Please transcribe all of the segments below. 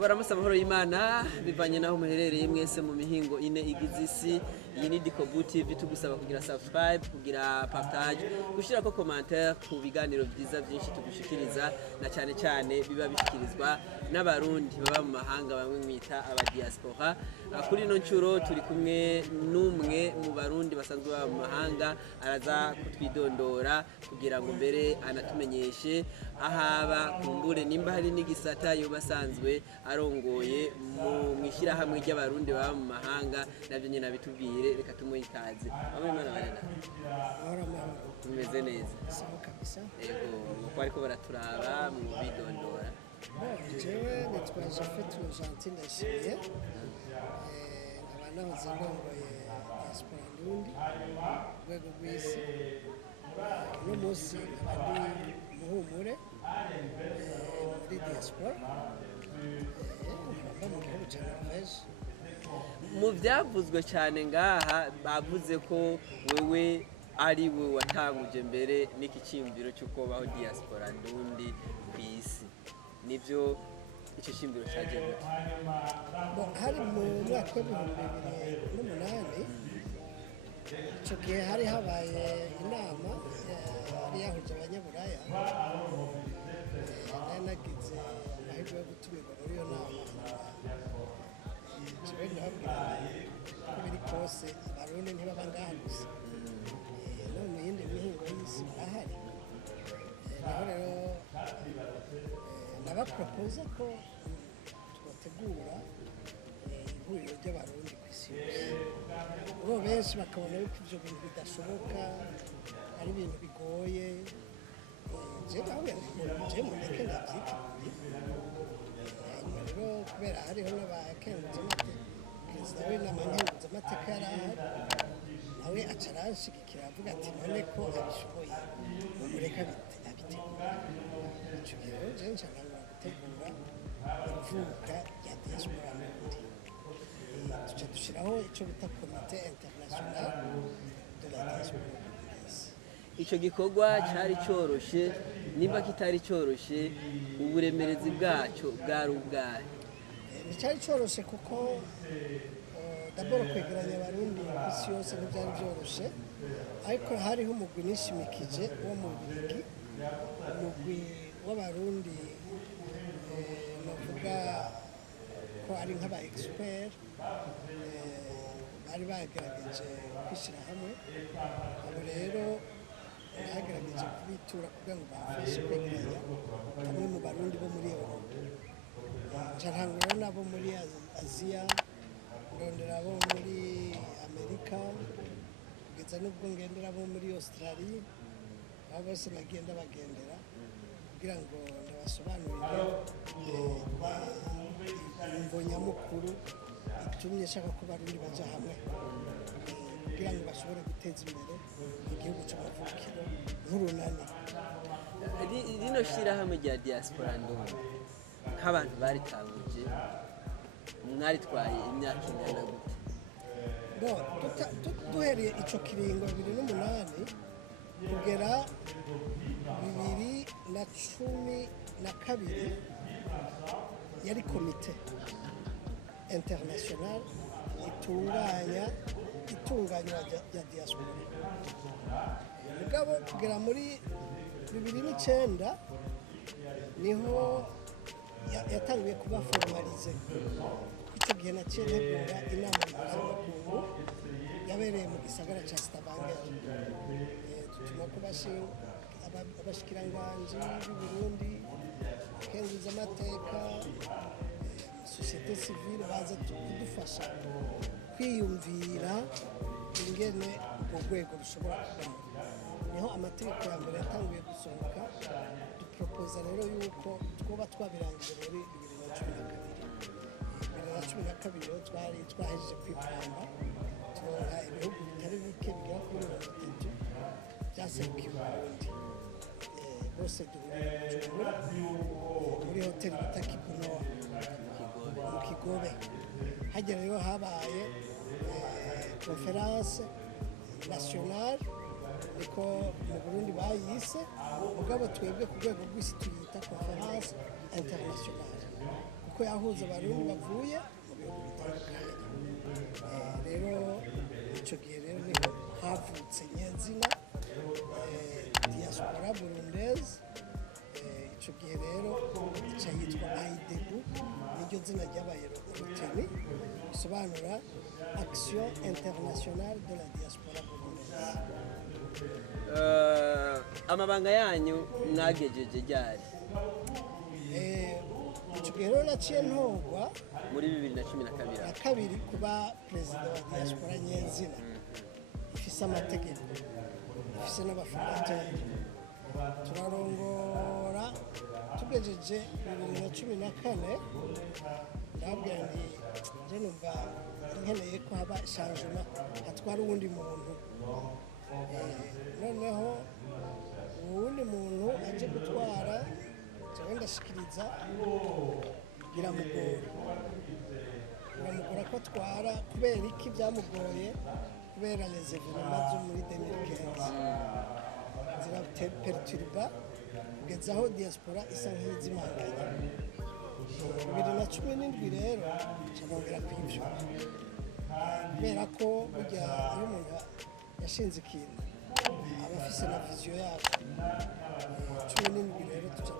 tubaramutse amahoro y'Imana bivanye naho muherereye mwese mu mihingo ine igize isi. Iyi ni Dikobu TV, tugusaba kugira subscribe, kugira partage, gushira ko commentaire ku biganiro byiza byinshi tugushikiriza, na cyane cyane biba bishikirizwa n'abarundi baba mu mahanga, bamwe mwita aba diaspora. Kuri no ncuro turi kumwe n'umwe mu barundi basanzwe baba mu mahanga, araza kutwidondora kugira ngo mbere anatumenyeshe ahaba kumbure nimba hari n'igisata yo basanzwe arongoye mu mwishirahamwe ry'abarundi baba mu mahanga, navyo nyene abitubwire. Reka tumuhe ikaze. Imana barena. Tumeze neza. Sawa kabisa. Yego, uko ariko baraturaba mu bidondora. Jewe nitwa Jafet Gentil Ndashimiye. Nkaba nahoze ndongoye diaspora Ndundi rwego rw'isi. Uno munsi nkaba ndi muhumure muri diaspora. Nkaba mu gihugu cya Norvège. Mu byavuzwe cyane ngaha bavuze ko wewe ari we watanguje mbere n'iki cyimviro cy'uko baho diaspora Ndundi ku isi. Nivyo icyo cyimviro cyaje gute? Hari mu mwaka w'2008 icyo gihe hari habaye inama yari yahuje abanyaburaya. Nari nagize amahirwe yo gutumirwa muri iyo nama. Jewe ndababwira ko biri kose abarundi ntibaba ngaha gusa, no mu yindi mihingo y'isi barahari. Naho rero ndabapropose ko twategura ihuriro ry'abarundi ku isi yose. Bo benshi bakabona yuko ibyo bintu bidashoboka, ari ibintu bigoye. Je mundeke ndabyiteguye. Rero kubera hariho n'abakenguzamateka, perezida w'inama nkenguzamateka yari ahari, nawe aca aranshigikira avuga ati none ko abishoboye mumureka abitegura. Icyo gihe rero je ncanganywa gutegura ivuka rya diaspora Ndundi. Duca dushyiraho icyo bita komite international de la diaspora burundaise. Icyo gikorwa cyari cyoroshe, nimba kitari cyoroshe uburemerezi bwacyo bwari ubwahe? Nticyari cyoroshe kuko d'abord kwegeranya abarundi ku isi yose ntibyari byoroshe, ariko hariho umugwi nishimikije wo mu Bubiligi, umugwi w'abarundi bavuga ko ari nk'aba expert bari bagerageje kwishyira hamwe. Abo rero bagerageje kubitura kugira ngo bafashe kwegeranya bamwe mu barundi bo muri Europe. Ntangura nabo muri Aziya, ndondera abo muri Amerika, kugeza n'ubwo ngendera abo muri Australia. Abo bose nagenda bagendera kugira ngo ndabasobanurire imvo nyamukuru itumye nshaka ko abarundi baja hamwe kugira ngo bashobore guteza imbere igihugu cy'amavukiro nk'urunani. Rino shirahamwe rya diaspora Ndundi nk'abantu baritanguje mwaritwaye imyaka ingana gute? Duhereye ico kiringo 2008 kugera 2012 yari komite international itunganywa rya diaspora. Mugabo kugera muri 2009 niho yatangiye kuba formalize. Icyo gihe naciye ntegura inama mpuzamakungu yabereye mu gisagara cya Stavanger. Dutuma ko abashikiranganji b'u Burundi, abakenguzamateka, sosiyete sivile baza kudufasha kwiyumvira ingene urwo rwego rushobora kubona. Niho amategeko ya mbere yatangiye gusohoka. Dupropoza rero yuko twoba twabirangije muri 2012 twari twahejeje kwipanga, turonka ibihugu bitari bike bigera kuri 30 byaserukiye Burundi. Bose duhurira muri hoteli bita Kibunoa mu Kigobe. Hagera rero habaye conference nationale, niko mu Burundi bayise, mugabo twebwe ku rwego rw'isi tuyita conference internationale. ko yahuza abarundi bavuye mu bihugu bitandukanye. Rero icyo gihe rero niho havutse nyezina diaspora burundese. Icyo gihe rero ica yitwa aidebu, niryo zina ryabaye roteni, bisobanura action internationale de la diaspora burundese. Amabanga yanyu mwagejeje ryari? Icyo gihe rero naciye ntogwa muri 2012 na kabiri kuba perezida wa diaspora nyezina, ifise amategeko, ifise n'abafondateri. Turarongora tugejeje 2014, ndabwira nti je numva nkeneye ko haba changement, hatwara uwundi muntu. Noneho uwundi muntu aje gutwara, jewe ndashikiriza biramugora ko atwara. Kubera iki byamugoye? Kubera les événements zo muri 2015 ziraperturba kugeza aho diaspora isa nk'izimanganya. 2017 rero cyangwa kwivyo, kubera ko burya iyo umuntu yashinze ikintu aba afise na vision yako. 17 rero tuca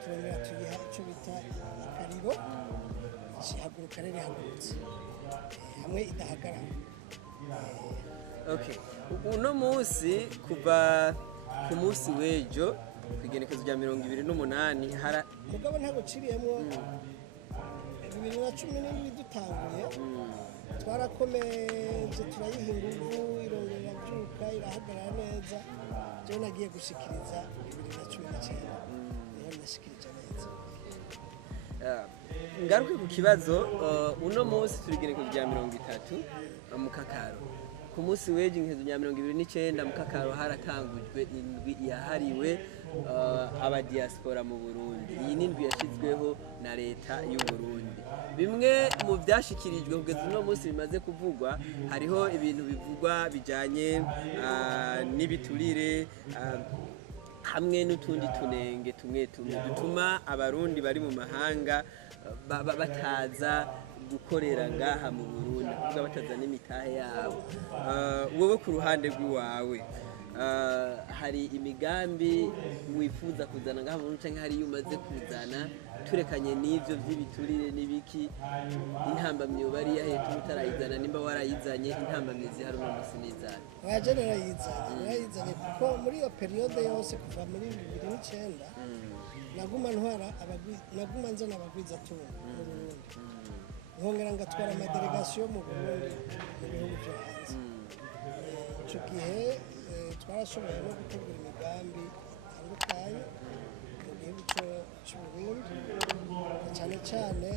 turongera tugiha icyo bita akariro, kihaguruka rero ihagurutse hamwe idahagarara. Okay, uno munsi kuva ku munsi w'ejo ku igenekezo rya 28 mugabo ntabwo ciriyemo 2017 dutanguye, twarakomeje turayiha ingufu, irongera irabyuka irahagarara neza. Jewe nagiye gushikiriza 2019 niho nashikirije neza. Ngaruke ku kibazo, uno munsi turi igenekezo rya 30 mu Kakaro. Ku munsi w'ejo igenekezo rya 29 mu Kakaro haratangujwe indwi yahariwe abadiaspora mu Burundi. Iyi ni indwi yashyizweho na leta y'u Burundi. Bimwe mu byashikirijwe kugeza uno munsi bimaze kuvugwa, hariho ibintu bivugwa bijanye n'ibiturire hamwe n'utundi tunenge tumwe dutuma abarundi bari mu mahanga bataza gukorera ngaha mu Burundi, kuvuga bataza n'imitahe yabo. Wowe ku ruhande rw'iwawe hari imigambi wifuza kuzana ngaha mu Burundi, canke hari iyo umaze kuzana turekanye n'ivyo vy'ibiturire n'ibiki? Intambamyi bari yahetse utarayizana, nimba warayizanye intambamyi zihari uno munsi n'izana? Waje narayizanye kuko muri iyo periode yose kuva muri 2009 naguma nzana abagwizatunga mu Burundi, nkongera ngatwara amadelegasiyo mu Burundi mu bihugu byo hanze. Icyo gihe twarashoboye no gutegura imigambi itandukanye mu gihugu cy'u Burundi, cyane cyane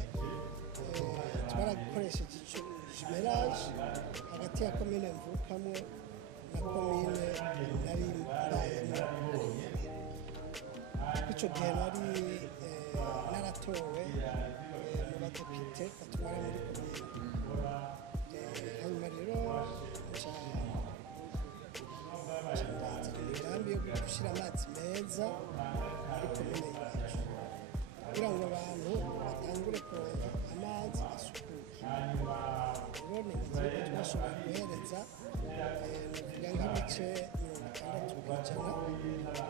twarakoresheje jumelage hagati ya komine mvukamo na komine nari mbayemo. Icyo gihe nari naratowe mu badepite batwara muri komine. Hanyuma rero nshaka imigambi yo gushyira amazi meza muri komine yacu kugira ngo abantu batangure kuronka amazi asukuye. Rero ni igihugu twashoboye guhereza nuvuga nk'ibice 60%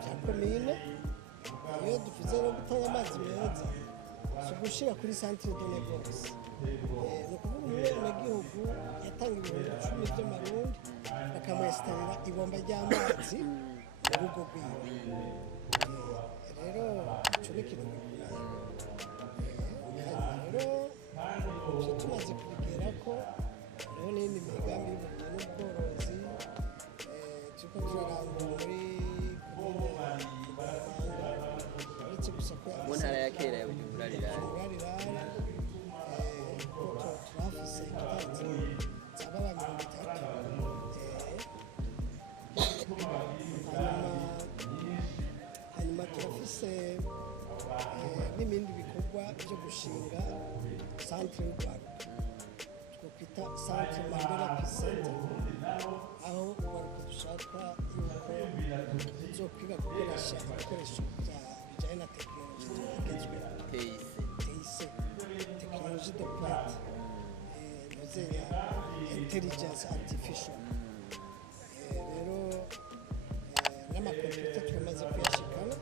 bya komine. Iyo dufuze no gutanga amazi meza si ugushyira kuri centre de négoce, ni ukuvuga umwenegihugu yatanga ibihumbi 10 by'amarundi bakamwesitarira ibomba ry'amazi mu rugo rwiwe. Rero icyo ni ikintu gikomeye. Rero ibyo tumaze kubigera ko hariho n'indi migambi y'uburimyi n'ubworozi turiko turarangura muri komine uretse gusa ko mu ntara ya kera ya Bujumbura Rirare. turafise ikibanza cy'ababa 30. Hanyuma turafise n'ibindi bikorwa byo gushinga centre y'urwaruka twakwita centre Mandela Peace Center, aho urwaruka dushaka yuko ruzokwiga gukoresha ibikoresho bijyanye na tekinoloji igezweho. TIC technologie de pointe nozenya intelligence artificial rero n'amakompiyuta turamaze kuyashikana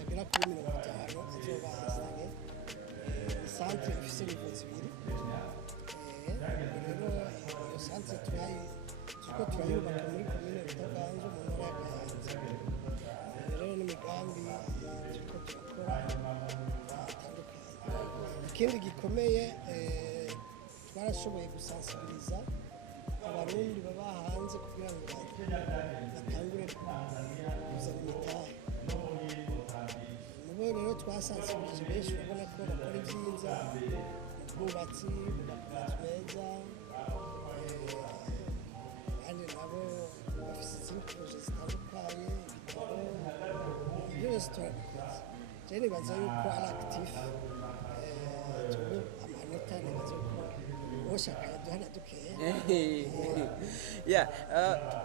agera kuri 50 azoba yazanye centre ifise nivo zibiri rero iyo centre turiko turayubaka muri komine Rutaganzwa mu ntara ya Kayanza rero n'imigambi turiko turakora atandukanye ikindi gikomeye twarashoboye gusensibiliza abarundi baba hanze kugira ngo batangure kuzana imitahe mubo rero twasensibilije benshi urabona ko bakora ibyiza mu bwubatsi mu mazu meza kandi nabo bafite izindi poroje zitandukanye ibitaro ibyo byose turabikoze je nibaza yuko ari actif tube amanota nibaza yuko woshaka duhana dukeye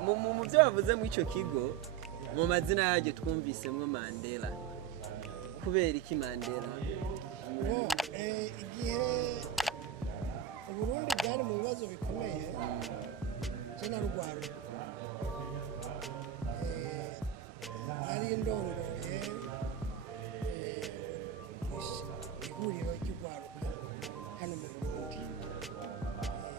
mu byo bavuze mu icyo kigo mu mazina yaje twumvisemwo Mandela kubera iki Mandela igihe Uburundi bwari mu bibazo bikomeye je na rugwaro ari ndongoye ihuriro ry'urwaruka hano mu Burundi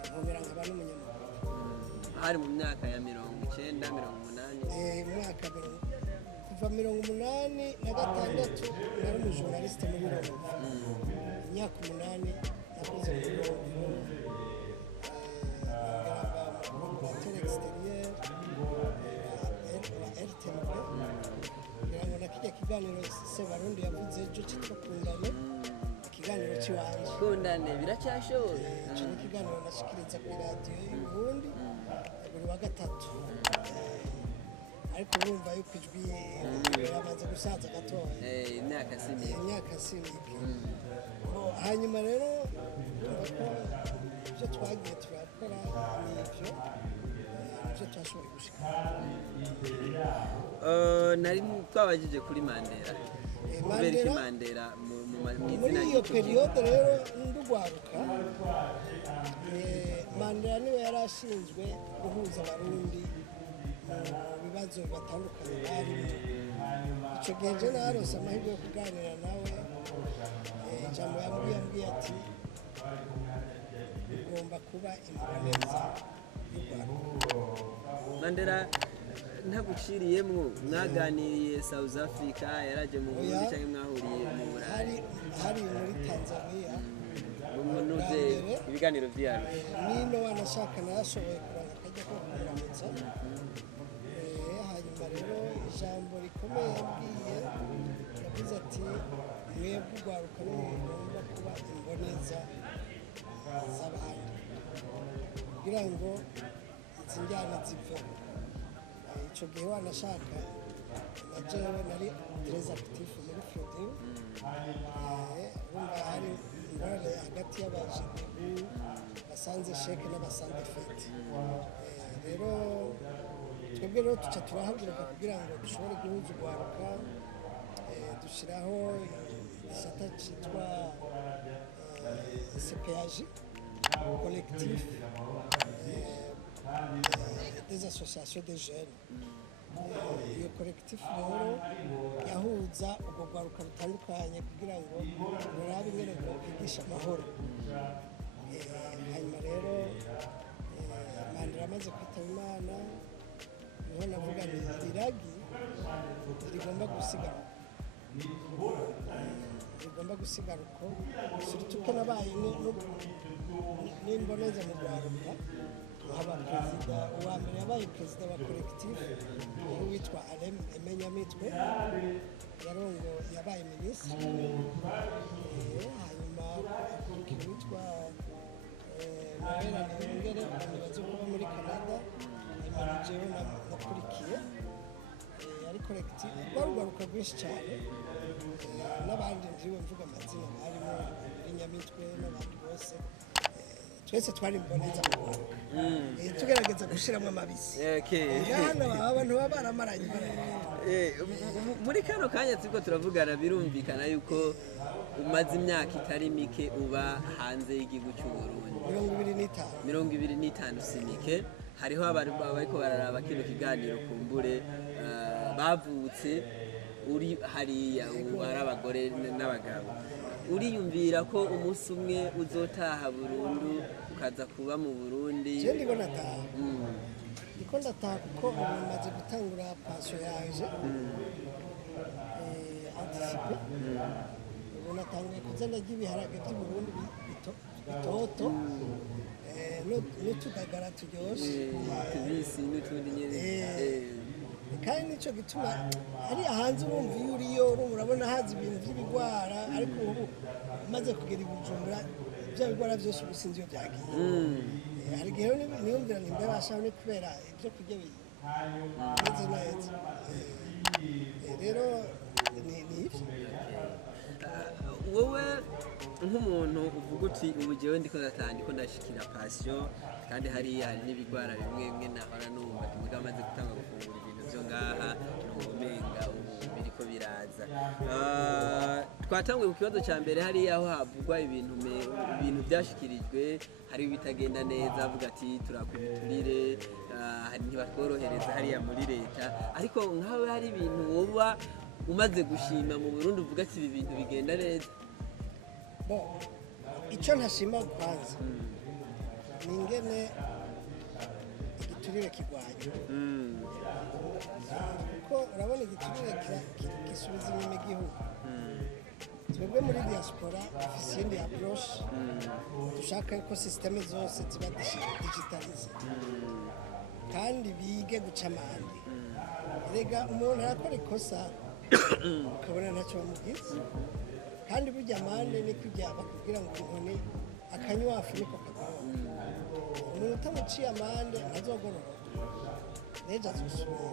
nkongera nkaba n'umunyamakuru hari mu myaka ya 90 80 mwaka kuva 86 nari umujournaliste muri Rubavu imyaka 8 nakoze muri Rubavu collaborateur extérieur RTNB kugira ngo nakijya kiganiro Sebarundi yavuze ejo cyitwa Kundane ikiganiro cy'iwanje Kundane biracyashoboye icyo ni ikiganiro nashikiriza kuri radiyo y'Uburundi buri wa gatatu ariko urumva yuko ijwi yamaze gusaza gatoya imyaka simike hanyuma rero urumva ko ibyo twagiye turakora n'ibyo twashoboye gushika nari twabajije kuri Mandela kubera iki Mandela muri iyo periyode rero ndugwaruka Mandela niwe yari ashinzwe guhuza abarundi mu bibazo batandukanye barimo icyo gihe je narose amahirwe yo kuganira nawe ijambo yambwiye ati ugomba kuba imboneza y'urwaruka Mandela ntaguciriyemwo mwaganiriye South Africa yaraje mu Burundi cyangwa mwahuriye mu Burayi hari muri Tanzania umunuze ibiganiro vyabo nino wanashaka narashoboye kuronka akajya ko kuramutsa hanyuma rero ijambo rikomeye yabwiye yavuze ati mwebwe urwaruka n'umugomba kuba imboneza z'abandi kugira ngo izi njyana ziveho icyo gihe wanashaka na jewe nari très actif muri Frodebu urumva hari ingorane hagati y'abajenebu basanze sheke n'abasanze fete rero twebwe rero tuca turahaguruka kugira ngo dushobore guhuza urwaruka dushyiraho igisata cyitwa CPAG collectif des associations de jeunes iyo collectif rero yahuza ubwo rwaruka rutandukanye kugira ngo rurabe ingene rwokwigisha amahoro hanyuma rero Mandela amaze kwitaba Imana niho navuga nti iragi rigomba gusigara uko surtout ko nabaye n'imboneza mu rwaruka haba perezida uwa mbere yabaye perezida wa collectif witwa Alain Emenyamitwe yarongo yabaye minisitiri hanyuma akurikiye witwa Noella Niyongere bamubaze kuba muri Canada hanyuma jewe nakurikiye ari collectif rwaruka rwinshi cyane n'abandi ndiwe mvuga amazina barimo Nyamitwe n'abandi bose twese twari imboneza mu rwaruka tugerageza gushyiramo amabisi hano abantu baba baramaranye muri kano kanya turiko turavugana birumvikana yuko umaze imyaka itari mike uba hanze y'igihugu cy'u Burundi 25 si mike hariho abantu bariko bararaba kino kiganiro kumbure bavutse uri hariya ubu ari abagore n'abagabo uriyumvira ko umunsi umwe uzotaha burundu ukaza kuba mu Burundi je ndibona taha ndiko ndataha kuko ubu maze gutangura pension yaje anticipe ubu natanguye kuza ndarya ibiharage by'i Burundi bitoto n'utudagara turyoshe tubisi n'utundi nyene kandi nicyo gituma hariya hanze wumva iyo uriyo urabona haza ibintu by'ibigwara ariko ubu umaze kugera i Bujumbura bya bigwara byose ubu sinzi iyo byagiye hari igihe niyumvira ngo mbebashaho ni kubera ibyo kurya bimeze neza rero ni ibyo wowe nk'umuntu uvuga uti ubu jewe ndiko ndataha ndiko ndashikira passion kandi hariya hari n'ibigwara bimwe bimwe nahora numva muga amaze gutanga gufungura ibintu byo ngaha n'ubumenga ubu biriko biraza twatanguye ku kibazo cya mbere hariya aho havugwa ibintu byashikirijwe hari bitagenda neza avuga ati turakwibiturire hari ntibatworohereza hariya muri leta ariko nkawe hari ibintu woba umaze gushima mu Burundi uvuga ati ibi bintu bigenda neza icyo ntashima kwanza ni ingene igiturire kigwanya kuko urabona igiturire gisubiza inyuma igihugu twebwe muri diaspora dufise iyindi approche dushaka ko systeme zose ziba digitalize kandi bige guca amande erega umuntu arakora ikosa ukabona ntacyo bamugize kandi burya amande ni kujya bakubwira ngo inkoni akanywafu niko kagorora umuntu utamuciye amande ntazogororoka n'ejo azosubira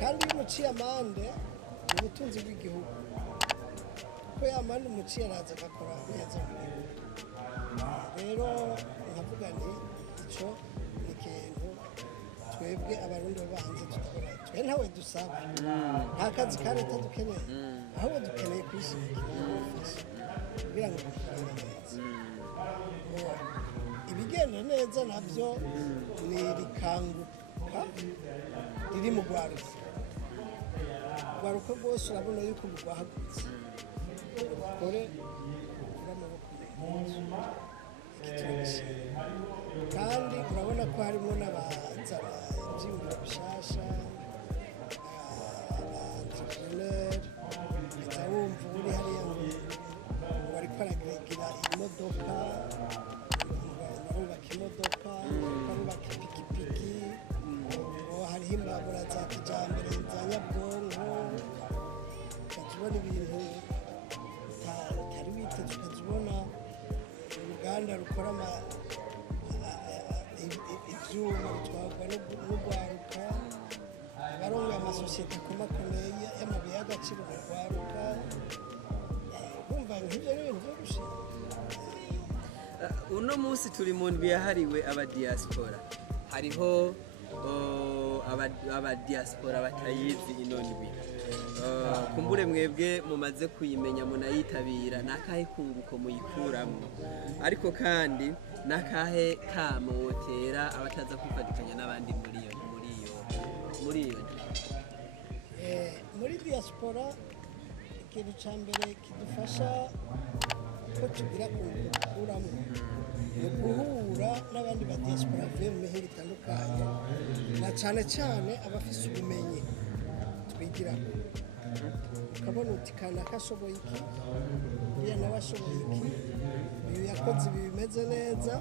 kandi iyo umuciye amande ni ubutunzi bw'igihugu kuko ya mande umuciye araza agakora neza mu gihugu rero nkavuga nti icyo ni ikintu twebwe abarundi banze tutabona twe ntawe dusaba nta kazi ka leta dukeneye ahubwo dukeneye kwishyigikira kugira ngo bigende neza ibigenda neza nabyo ni rikanguka riri mu rwaruka urwaruka rwose urabona yuko rwahagurutse dukore n'amaboko iki turabishima kandi urabona ko harimo n'abazana ibyiyumviro bishasha entrepreneur uza wumva uri hariya ngo bariko baragira imodoka barubaka imodoka barubaka ipikipiki hariho imbabura za kijambere za nyabwonko ukazibona ibintu utari witeze ukazibona uruganda rukora ibyuma bitwarwa n'urwaruka abarongoye amasosiyete akomakomeye y'amabuye y'agaciro mu rwaruka bumva nk'ibyo ni ibintu byo gushima uno munsi turi mu ndwi yahariwe abadiaspora hariho abadiaspora batayizi ino ndwi kumbure mwebwe mumaze kuyimenya munayitabira nakahe kunguko muyikuramo ariko kandi nakahe kamo wotera abataza kwifatikanya n'abandi muri iyo muri diaspora ikintu cya mbere kidufasha ko tugira kunguko dukuramo ni uguhura n'abandi ba diaspora bavuye mu mihingo itandukanye na cyane cyane abafise ubumenyi twigiramo ukabona uti kanaka ashoboye iki uriya nawe ashoboye iki uyu yakoze ibi bimeze neza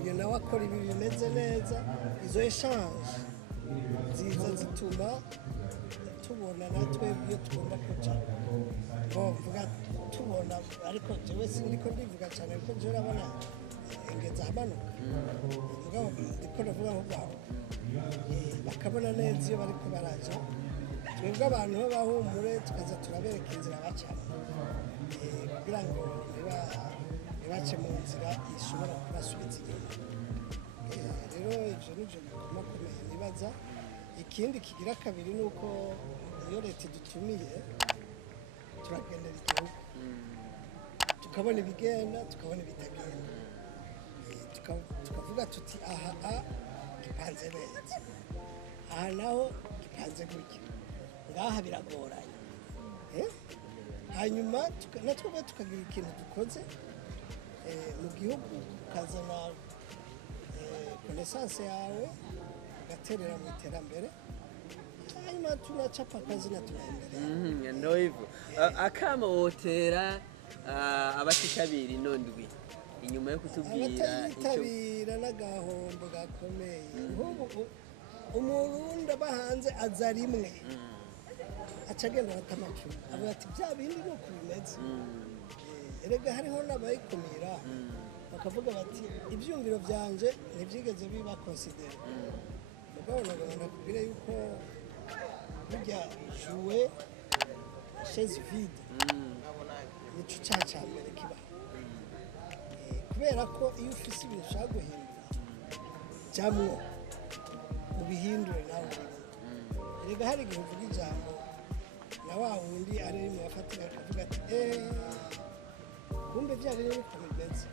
uyu nawe akora ibi bimeze neza izo eshanje nziza zituma tubona natwe iyo tugomba kuja mvuga tubona ariko jewe sindiko ndivuga cyane ariko jewe urabona ingeza hamanuka mugabo ndiko ndavuga nk'ubwabo bakabona neza iyo bariko baraja twebwe abantu b'abahumure tukaza turabereka inzira bacamo kugira ngo ntibace mu nzira ishobora kubasubiza inyuma rero ivyo nivyo bikomakomeye nibaza ikindi kigira kabiri ni uko iyo leta idutumiye turagendera igihugu tukabona ibigenda tukabona ibitagenda tukavuga tuti aha gipanze neza aha naho gipanze gutya ngaha biragoranye hanyuma natwe tukagira ikintu dukoze mu gihugu ukazana connaissance yawe ugaterera mu iterambere hanyuma tunacapa akazi na tunaendelea ndo hivyo akama wotera abatishabira inondwi inyuma yo kutubwira icyo n'agahombo gakomeye nk'ubu umurundi abahanze aza rimwe acagenda batamacu avuga ati bya bindi ni uko bimeze erega hariho n'abayikumira bakavuga bati ibyumviro byanje ntibyigeze biba considere mugabo nakubwira yuko burya jouer chaise vide nico cya mbere kiba kubera ko iyo ufise ibintu ushaka guhindura jamwo ubihindure nawe erega hari igihe uvuga ijambo na wa wundi ari mu bafatira akavuga ati kumbe bya bintu uko bimeze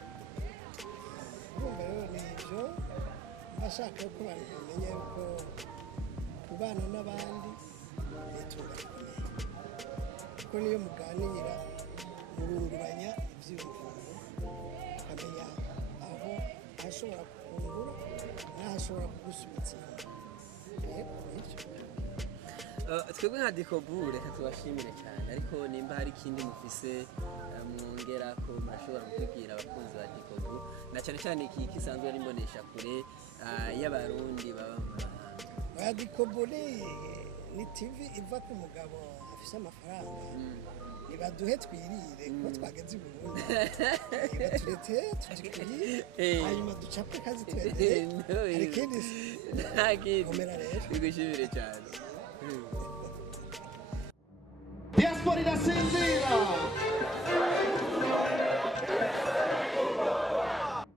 kumbe rero ni ibyo bashaka ko abantu bamenye yuko kubana n'abandi nitunga rikomeye kuko niyo muganira murunguranya ibyiyumviro ukamenya aho hashobora kukungura n'ahashobora kugusubiza twebwe nka Dikobu reka tubashimire cyane ariko nimba hari ikindi mufise mwongera ko murashobora kubibwira abakunzi ba Dikobu na cyane cyane iki kisanzwe ari imbonesha kure y'abarundi baba mu mahanga. Dikobu ni TV iva ku mugabo afise amafaranga nibaduhe twirire kuko twageze i Burundi baturete tujikuri hanyuma ducape kazi twende arikindi komera rero bigushimire cyane Diaspora irasinze